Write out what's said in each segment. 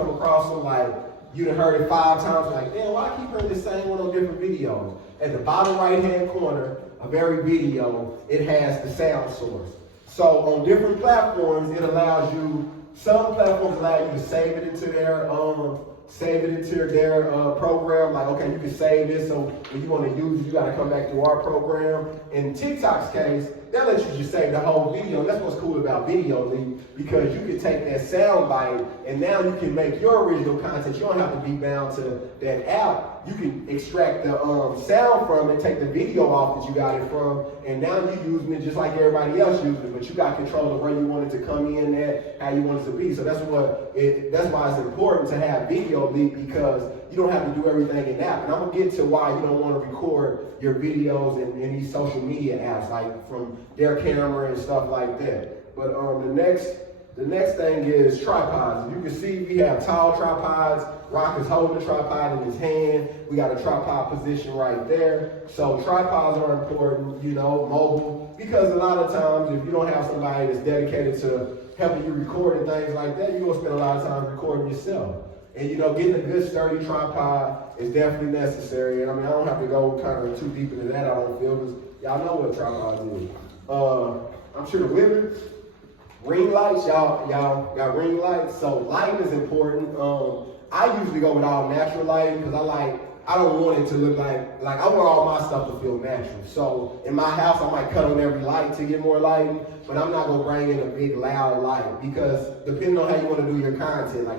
come across them, like you done heard it 5 times, like, damn, why I keep hearing the same one on different videos? At the bottom right-hand corner of every video, it has the sound source. So on different platforms, it allows you, some platforms allow you to save it into their program. Like, okay, you can save this, so when you want to use it, you got to come back to our program. In TikTok's case, they'll let you just save the whole video. And that's what's cool about Video Leap, because you can take that sound bite and now you can make your original content. You don't have to be bound to that app. You can extract the sound from it, take the video off that you got it from, and now you're using it just like everybody else uses it, but you got control of where you want it to come in at, how you want it to be. So that's why it's important to have Video Leap, because you don't have to do everything in app. And I'm gonna get to why you don't want to record your videos in these social media apps, like from their camera and stuff like that. But the next thing is tripods. You can see we have tall tripods. Rock is holding the tripod in his hand. We got a tripod position right there. So tripods are important, mobile, because a lot of times if you don't have somebody that's dedicated to helping you record and things like that, you're gonna spend a lot of time recording yourself. And getting a good sturdy tripod is definitely necessary. And I mean, I don't have to go kind of too deep into that, I don't feel, because y'all know what tripods is. I'm sure the women, ring lights, y'all got ring lights. So lighting is important. I usually go with all natural lighting because I don't want it to look like I want all my stuff to feel natural. So in my house, I might cut on every light to get more lighting, but I'm not gonna bring in a big loud light, because depending on how you want to do your content, like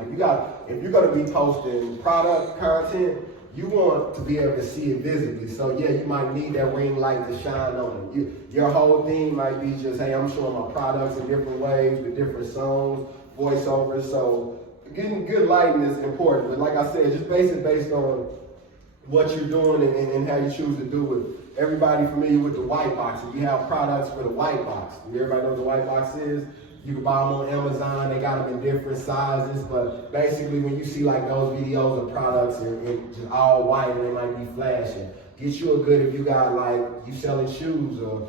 if you're gonna be posting product content, you want to be able to see it visibly. So yeah, you might need that ring light to shine on it. Your whole thing might be just, hey, I'm showing my products in different ways with different songs, voiceovers. So getting good lighting is important. But like I said, just based on what you're doing and how you choose to do it. Everybody familiar with the white box. If you have products for the white box, everybody knows what the white box is. You can buy them on Amazon. They got them in different sizes, but basically when you see like those videos of products and just all white and they might be flashing, get you a good, if you got like, you selling shoes or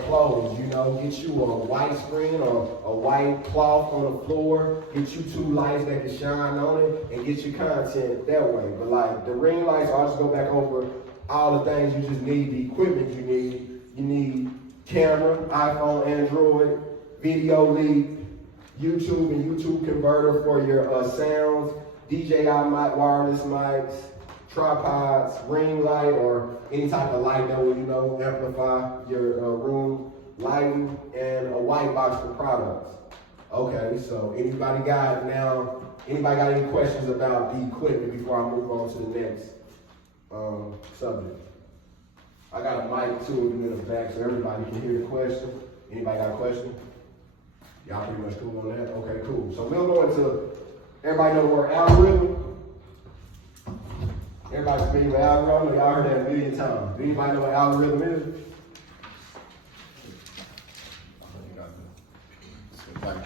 clothes, get you a white screen or a white cloth on the floor, get you 2 lights that can shine on it, and get your content that way. But like the ring lights, I'll just go back over all the things you just need, the equipment you need. You need camera, iPhone, Android, Video Leap, YouTube and YouTube converter for your sounds, DJI mic, wireless mics, tripods, ring light, or any type of light that will, amplify your room lighting, and a white box for products. Okay, so anybody got any questions about the equipment before I move on to the next subject? I got a mic too in the back so everybody can hear the question. Anybody got a question? Y'all pretty much cool on that? Okay, cool. So we'll go into, everybody know the word algorithm? Everybody familiar with algorithm? Y'all heard that a million times. Do anybody know what algorithm is? It's like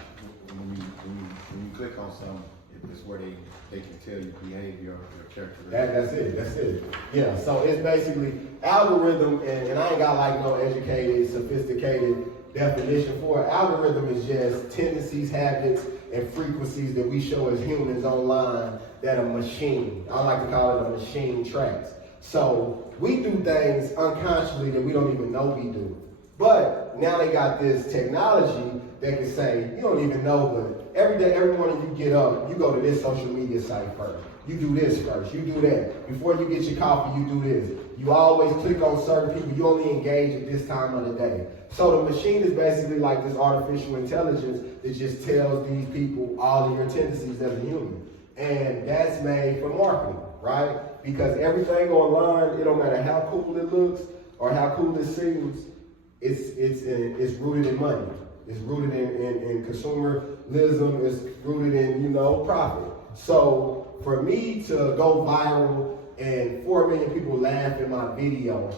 when you click on something, it's where they can tell you behavior or your characteristics. That's it. Yeah, so it's basically algorithm, and I ain't got like no educated, sophisticated definition for it. Algorithm is just tendencies, habits, and frequencies that we show as humans online that a machine, I like to call it a machine, tracks. So we do things unconsciously that we don't even know we do. But now they got this technology that can say, you don't even know, but every day, every morning you get up, you go to this social media site first. You do this first, you do that. Before you get your coffee, you do this. You always click on certain people, you only engage at this time of the day. So the machine is basically like this artificial intelligence that just tells these people all of your tendencies as a human. And that's made for marketing, right? Because everything online, it don't matter how cool it looks or how cool it seems, it's rooted in money. It's rooted in consumerism, it's rooted in, profit. So for me to go viral and 4 million people laugh at my video,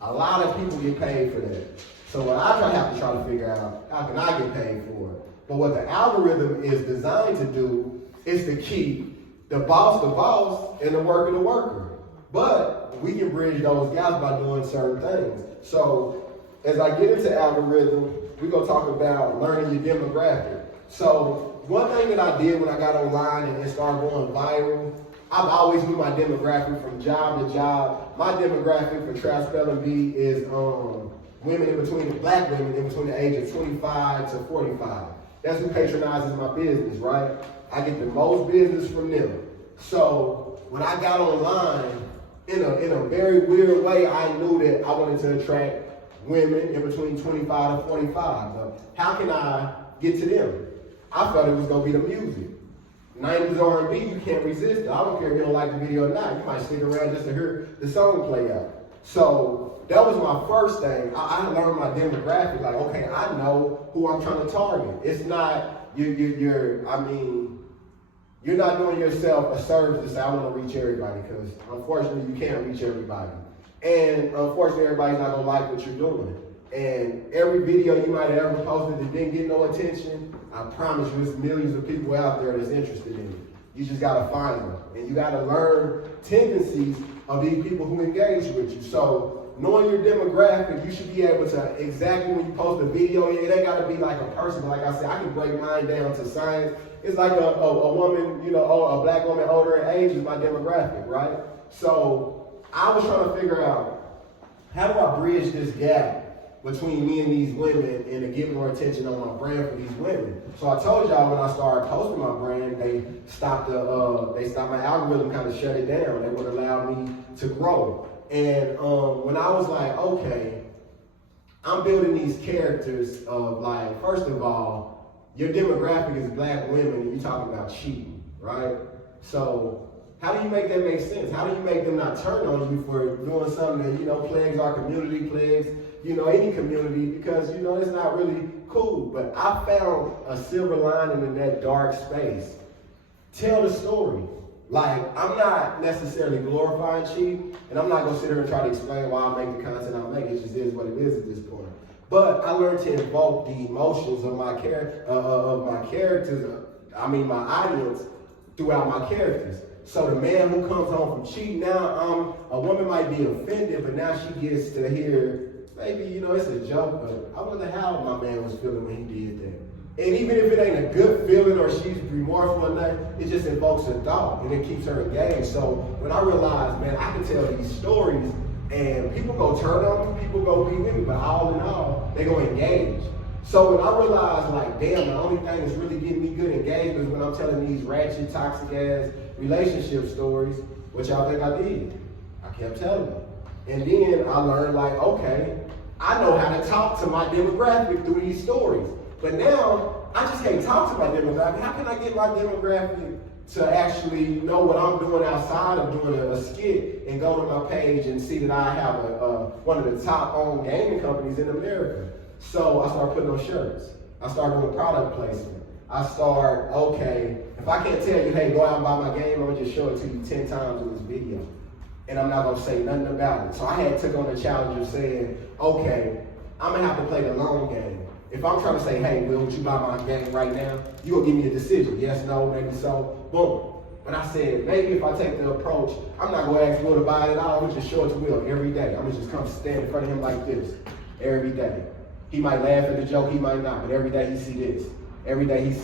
a lot of people get paid for that. So what I have to try to figure out, how can I get paid for it? But what the algorithm is designed to do is to keep the boss and the worker. But we can bridge those gaps by doing certain things. So as I get into algorithm, we're gonna talk about learning your demographic. So one thing that I did when I got online and it started going viral, I've always knew my demographic from job to job. My demographic for Trap Spelling Bee is women in between, black women in between the age of 25 to 45. That's who patronizes my business, right? I get the most business from them. So when I got online, in a very weird way, I knew that I wanted to attract women in between 25 to 45. But how can I get to them? I thought it was gonna be the music. 90s R&B, you can't resist it. I don't care if you don't like the video or not. You might stick around just to hear the song play out. So that was my first thing. I learned my demographic. Like, okay, I know who I'm trying to target. It's not you're not doing yourself a service to say I want to reach everybody, because unfortunately you can't reach everybody. And unfortunately everybody's not gonna like what you're doing. And every video you might have ever posted that didn't get no attention, I promise you there's millions of people out there that's interested in it. You just gotta find them. And you gotta learn tendencies of these people who engage with you. So knowing your demographic, you should be able to, exactly when you post a video, it ain't gotta be like a person. Like I said, I can break mine down to science. It's like a woman, a black woman older in age is my demographic, right? So I was trying to figure out, how do I bridge this gap between me and these women and to get more attention on my brand for these women? So I told y'all when I started posting my brand, they stopped my algorithm, kind of shut it down. They would allow me to grow. And when I was like, okay, I'm building these characters of, like, first of all, your demographic is black women and you're talking about cheating, right? So how do you make that make sense? How do you make them not turn on you for doing something that, plagues our community, plagues, any community, because, it's not really cool. But I found a silver lining in that dark space. Tell the story. Like, I'm not necessarily glorifying cheating, and I'm not gonna sit here and try to explain why I make the content I make. It just is what it is at this point. But I learned to invoke the emotions of my characters, my audience, throughout my characters. So the man who comes home from cheating, now a woman might be offended, but now she gets to hear, maybe, it's a joke, but I wonder how my man was feeling when he did that. And even if it ain't a good feeling or she's remorseful or nothing, it just invokes a thought and it keeps her engaged. So when I realized, man, I can tell these stories and people go turn on me, people go be with me, but all in all, they go engage. So when I realized, like, damn, the only thing that's really getting me good engagement is when I'm telling these ratchet, toxic ass relationship stories, which y'all think I did. I kept telling them. And then I learned, like, okay, I know how to talk to my demographic through these stories. But now, I just can't talk to my demographic. How can I get my demographic to actually know what I'm doing outside of doing a skit and go to my page and see that I have one of the top owned gaming companies in America? So I started putting on shirts. I started doing product placement. I start, okay, if I can't tell you, hey, go out and buy my game, I'm gonna just show it to you 10 times in this video. And I'm not gonna say nothing about it. So I had took on the challenge of saying, okay, I'm gonna have to play the long game. If I'm trying to say, hey, Will, would you buy my game right now? You gonna give me a decision, yes, no, maybe so, boom. But I said, maybe if I take the approach, I'm not gonna ask Will to buy it at all, I'm gonna just show it to Will every day. I'm gonna just come stand in front of him like this, every day. He might laugh at the joke, he might not, but every day he see this. Every day he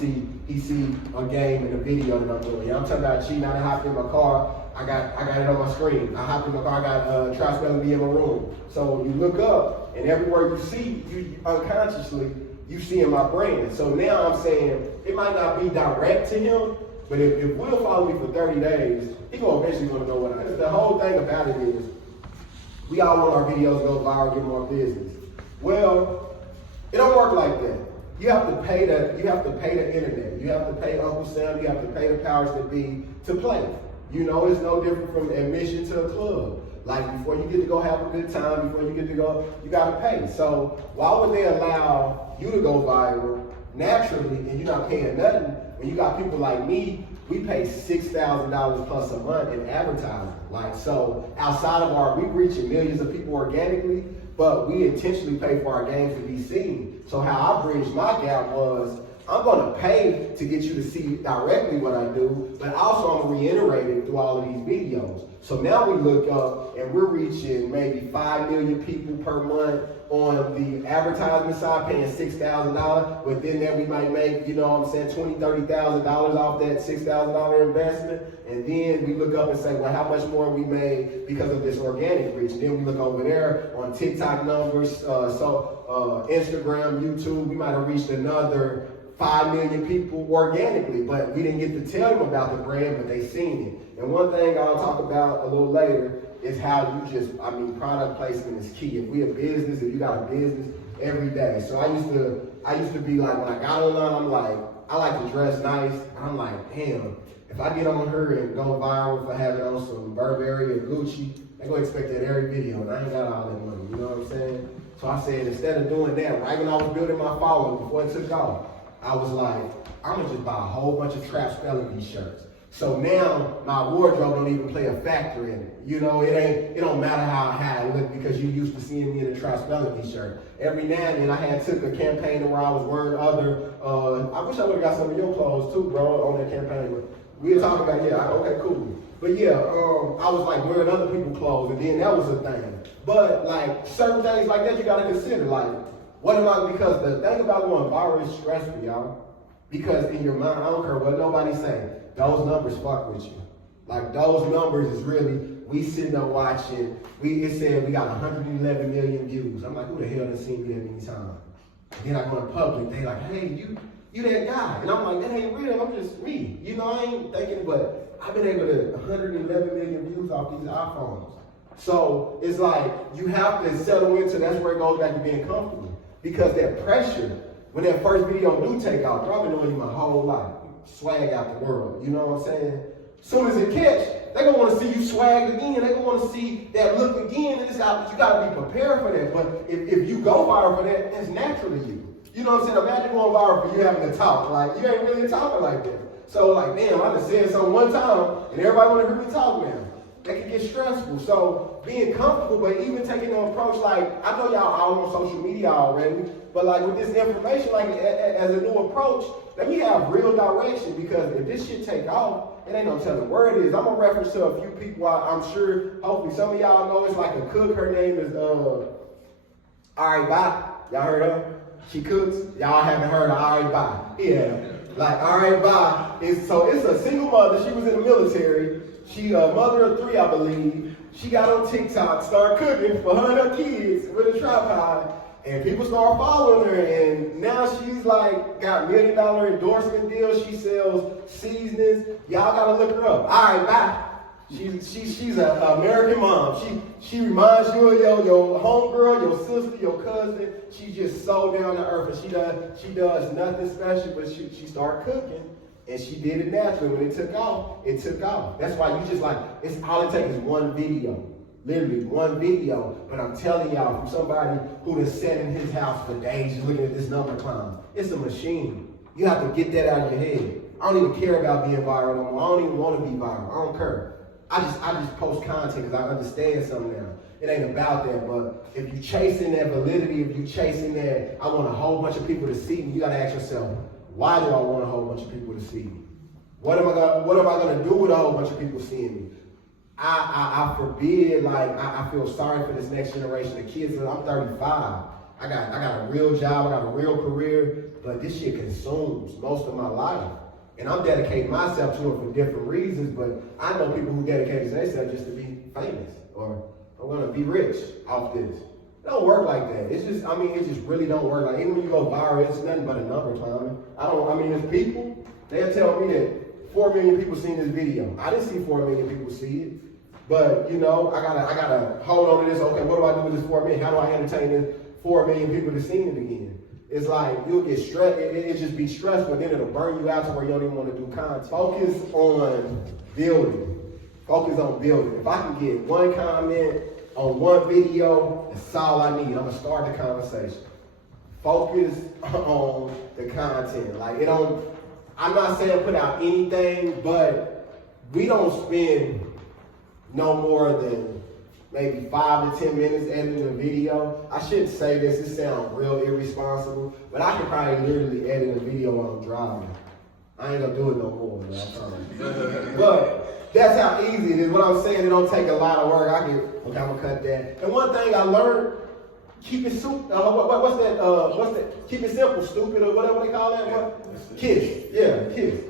see a game and a video that I'm doing. I'm talking about cheating, I hopped in my car, I got it on my screen. I hopped in my car, I got Trap Spelling Bee in my room. So you look up, and everywhere you see, you unconsciously, you see in my brand. So now I'm saying, it might not be direct to him, but if Will follow me for 30 days, he gonna eventually wanna know what I do. The whole thing about it is, we all want our videos to go viral, get more business. Well, it don't work like that. You have to pay the internet. You have to pay Uncle Sam, you have to pay the powers that be to play. It's no different from admission to a club. Like, before you get to go have a good time, before you get to go, you gotta pay. So why would they allow you to go viral naturally and you're not paying nothing when you got people like me? We pay $6,000 plus a month in advertising. Like, so outside of we reaching millions of people organically, but we intentionally pay for our games to be seen. So how I bridged my gap was, I'm gonna pay to get you to see directly what I do, but also I'm gonna reiterate it through all of these videos. So now we look up and we're reaching maybe 5 million people per month on the advertisement side, paying $6,000. Within that, we might make, you know what I'm saying, $20,000, $30,000 off that $6,000 investment. And then we look up and say, well, how much more we made because of this organic reach. And then we look over there on TikTok numbers, Instagram, YouTube, we might have reached another 5 million people organically, but we didn't get to tell them about the brand, but they seen it. And one thing I'll talk about a little later is how product placement is key. If we a business, if you got a business, every day. So I used to be like, when I got online, I'm like, I like to dress nice. I'm like, damn, if I get on her and go viral for having on some Burberry or Gucci, they gonna expect that every video, and I ain't got all that money, you know what I'm saying? So I said, instead of doing that, right when I was building my following before it took off, I was like, I'm gonna just buy a whole bunch of Trap Spelling Bee shirts. So now my wardrobe don't even play a factor in it. You know, it don't matter how high I look because you used to seeing me in a Trap Spelling Bee shirt. Every now and then I took a campaign where I was wearing other, I wish I would've got some of your clothes too, bro, on that campaign. But we were talking about, okay, cool. But I was like wearing other people's clothes, and then that was a thing. But like certain things like that you gotta consider. Like, because the thing about going viral is stressful, y'all. Because in your mind, I don't care what nobody say, those numbers fuck with you. Like those numbers is really, we sitting there watching, it said we got 111 million views. I'm like, who the hell done seen me that many times? And then I go in public, they like, hey, you that guy. And I'm like, that ain't real, I'm just me. You know, I ain't thinking, but I've been able to 111 million views off these iPhones. So it's like, you have to settle into, that's where it goes back to being comfortable. Because that pressure, when that first video do take off, bro, I've been knowing you my whole life. Swag out the world, you know what I'm saying? Soon as it catch, they gonna wanna see you swag again. They gonna wanna see that look again. And you gotta be prepared for that. But if you go viral for that, that's natural to you. You know what I'm saying? Imagine going viral for you having to talk. Like, you ain't really talking like that. So like, damn, I just said something one time and everybody wanna hear me talk now. That can get stressful. So being comfortable, but even taking an approach like, I know y'all all on social media already, but like with this information, like as a new approach, let me have real direction, because if this shit take off, it ain't no telling where it is. I'm gonna reference to a few people I'm sure, hopefully some of y'all know. It's like a cook. Her name is Ari Bye. Y'all heard of her? She cooks. Y'all haven't heard of Ari Bye. Yeah. Like Ari Bye it's a single mother. She was in the military. She a mother of 3, I believe. She got on TikTok, started cooking for her and her kids with a tripod. And people start following her, and now she's like got $1 million endorsement deals. She sells seasonings. Y'all gotta look her up. All right, bye. She's an American mom. She reminds you of your homegirl, your sister, your cousin. She's just so down to earth, and she does nothing special, but she started cooking, and she did it naturally. When it took off, it took off. That's why you just like, it's all it takes is one video. Literally one video, but I'm telling y'all, from somebody who has sat in his house for days just looking at this number climb, it's a machine. You have to get that out of your head. I don't even care about being viral no more. I don't even want to be viral. I don't care. I just post content because I understand something now. It ain't about that, but if you chasing that validity, if you chasing that, I want a whole bunch of people to see me, you gotta ask yourself, why do I want a whole bunch of people to see me? What am I gonna do with a whole bunch of people seeing me? I forbid, like, I feel sorry for this next generation of kids. I'm 35. I got a real job, I got a real career, but this shit consumes most of my life. And I'm dedicating myself to it for different reasons, but I know people who dedicate themselves just to be famous, or I'm gonna be rich off this. It don't work like that. It just really don't work. Like, even when you go viral, it's nothing but a number climbing. There's people, they'll tell me that 4 million people seen this video. I didn't see 4 million people see it. But, you know, I gotta hold on to this. Okay, what do I do with this 4 million? How do I entertain this 4 million people to see it again? It's like, you'll get stressed. It just be stressful, and then it'll burn you out to where you don't even want to do content. Focus on building. Focus on building. If I can get one comment on one video, that's all I need. I'm gonna start the conversation. Focus on the content. Like, I'm not saying put out anything, but we don't spend no more than maybe 5 to 10 minutes editing a video. I shouldn't say this, it sounds real irresponsible, but I can probably literally edit a video while I'm driving. I ain't gonna do it no more, man, I promise. But that's how easy it is. What I'm saying, it don't take a lot of work. Okay, I'm gonna cut that. And one thing I learned, keep it simple. What's that? Keep it simple, stupid, or whatever they call that. What? Kiss. Yeah, kiss.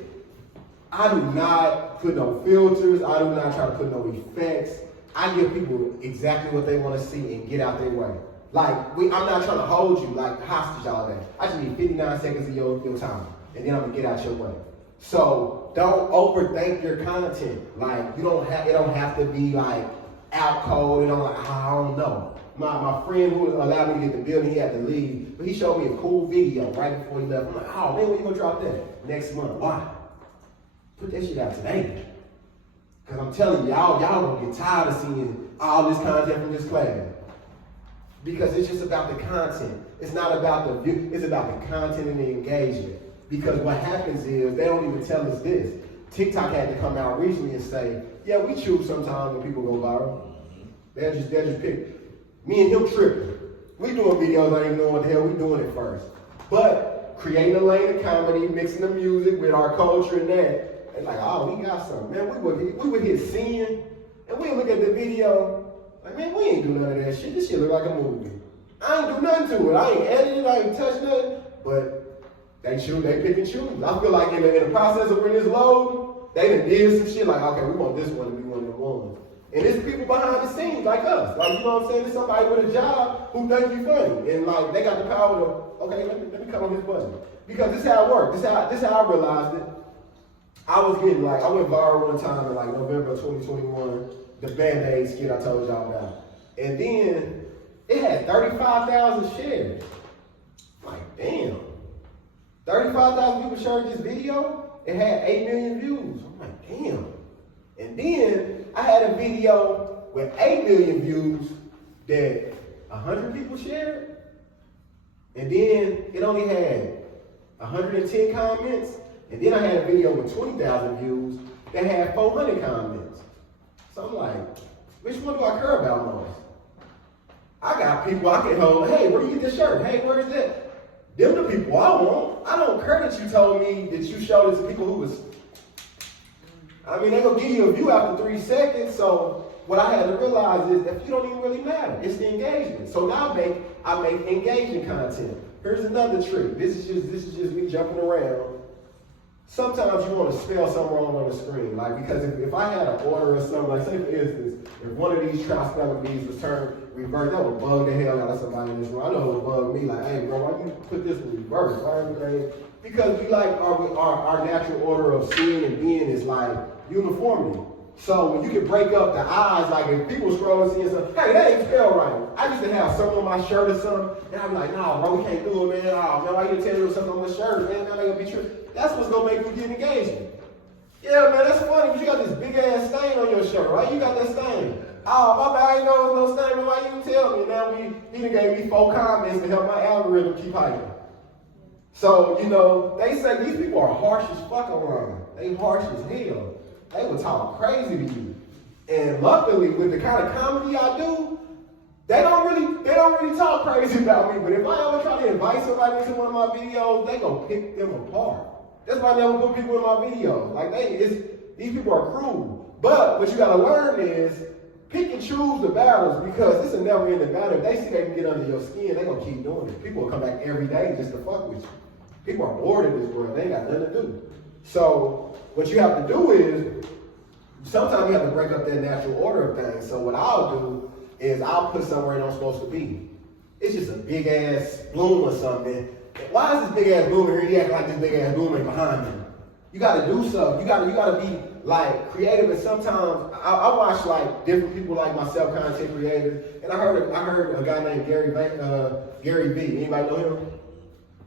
I do not put no filters. I do not try to put no effects. I give people exactly what they want to see and get out their way. Like, I'm not trying to hold you like hostage all day. I just need 59 seconds of your time, and then I'm gonna get out your way. So don't overthink your content. Like, it don't have to be like out cold and I'm like, I don't know. My friend who allowed me to get the building, he had to leave, but he showed me a cool video right before he left. I'm like, oh man, when you gonna drop that? Next month. Why? Put that shit out today. Cause I'm telling y'all gonna get tired of seeing all this content from this class. Because it's just about the content. It's not about the view, it's about the content and the engagement. Because what happens is, they don't even tell us this. TikTok had to come out recently and say, yeah, we choose sometimes when people go viral. They'll just pick. Me and him tripping. We doing videos, I don't even know what the hell we doing at first. But creating a lane of comedy, mixing the music with our culture and that, it's like, oh, we got something. Man, we would hit sin, and we look at the video, like, man, we ain't do none of that shit. This shit look like a movie. I ain't do nothing to it. I ain't edited, I ain't touched nothing. But they pick and choose. I feel like in the process of when this load, they done did some shit like, okay, we want this one to be one of the ones. And it's people behind the scenes like us. Like, you know what I'm saying? There's somebody with a job who think you funny. And like, they got the power to, okay, let me cut on his button. Because this is how it works. This is how I realized it. I was getting like, I went viral one time in like November 2021, the Band-Aid skit I told y'all about. And then it had 35,000 shares. Like, damn. 35,000 people shared this video. It had 8 million views. I'm like, damn. And then I had a video with 8 million views that 100 people shared. And then it only had 110 comments. And then I had a video with 20,000 views that had 400 comments. So I'm like, which one do I care about most? I got people I can hold, hey, where do you get this shirt? Hey, where is that? Them the people I want. I don't care that you told me that you showed it to people who was, I mean, they're gonna give you a view after 3 seconds. So what I had to realize is that you don't even really matter. It's the engagement. So now I make engaging content. Here's another trick. This is just me jumping around. Sometimes you want to spell something wrong on the screen. Like, because if I had an order or something, like say for instance, if one of these try spelling bees was turned reverse, that would bug the hell out of somebody in this room. I know it would bug me, like, hey bro, why you put this in reverse? Why everything? Because we like our natural order of seeing and being is like uniformity. So when you can break up the eyes, like if people scroll and see something, hey, that ain't spelled right. I used to have something on my shirt or something, and I'd be like, nah, bro, we can't do it, man. Oh, man, why you tell me something on my shirt, man? Now they gonna be true. That's what's gonna make you get engagement. Yeah, man, that's funny, but you got this big ass stain on your shirt, right? You got that stain. Oh, my bad, I ain't know it was no stain, but why you didn't tell me? Now he done gave me 4 comments to help my algorithm keep hiking. So, you know, they say these people are harsh as fuck around. They harsh as hell. They will talk crazy to you. And luckily, with the kind of comedy I do, they don't really talk crazy about me. But if I ever try to invite somebody into one of my videos, they gonna pick them apart. That's why I never put people in my videos. Like these people are cruel. But what you gotta learn is pick and choose the battles, because it's a never-ending battle. If they see they can get under your skin, they gonna keep doing it. People will come back every day just to fuck with you. People are bored in this world. They ain't got nothing to do. So what you have to do is, sometimes you have to break up that natural order of things. So what I'll do is I'll put somewhere it don't supposed to be. It's just a big ass bloom or something. Why is this big ass bloom here? He acting like this big ass bloom ain't behind him. You gotta do something. You gotta be like creative. And sometimes I watch like different people like myself, content creators, and I heard a guy named Gary V. Anybody know him?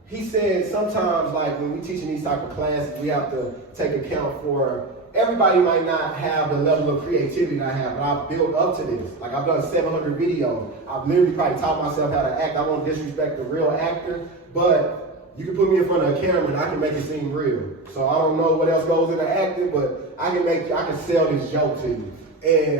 He said sometimes, like when we teaching these type of classes, we have to take account for everybody might not have the level of creativity that I have, but I've built up to this. Like I've done 700 videos. I've literally probably taught myself how to act. I won't disrespect the real actor, but you can put me in front of a camera and I can make it seem real. So I don't know what else goes into acting, but I can sell this joke to you. And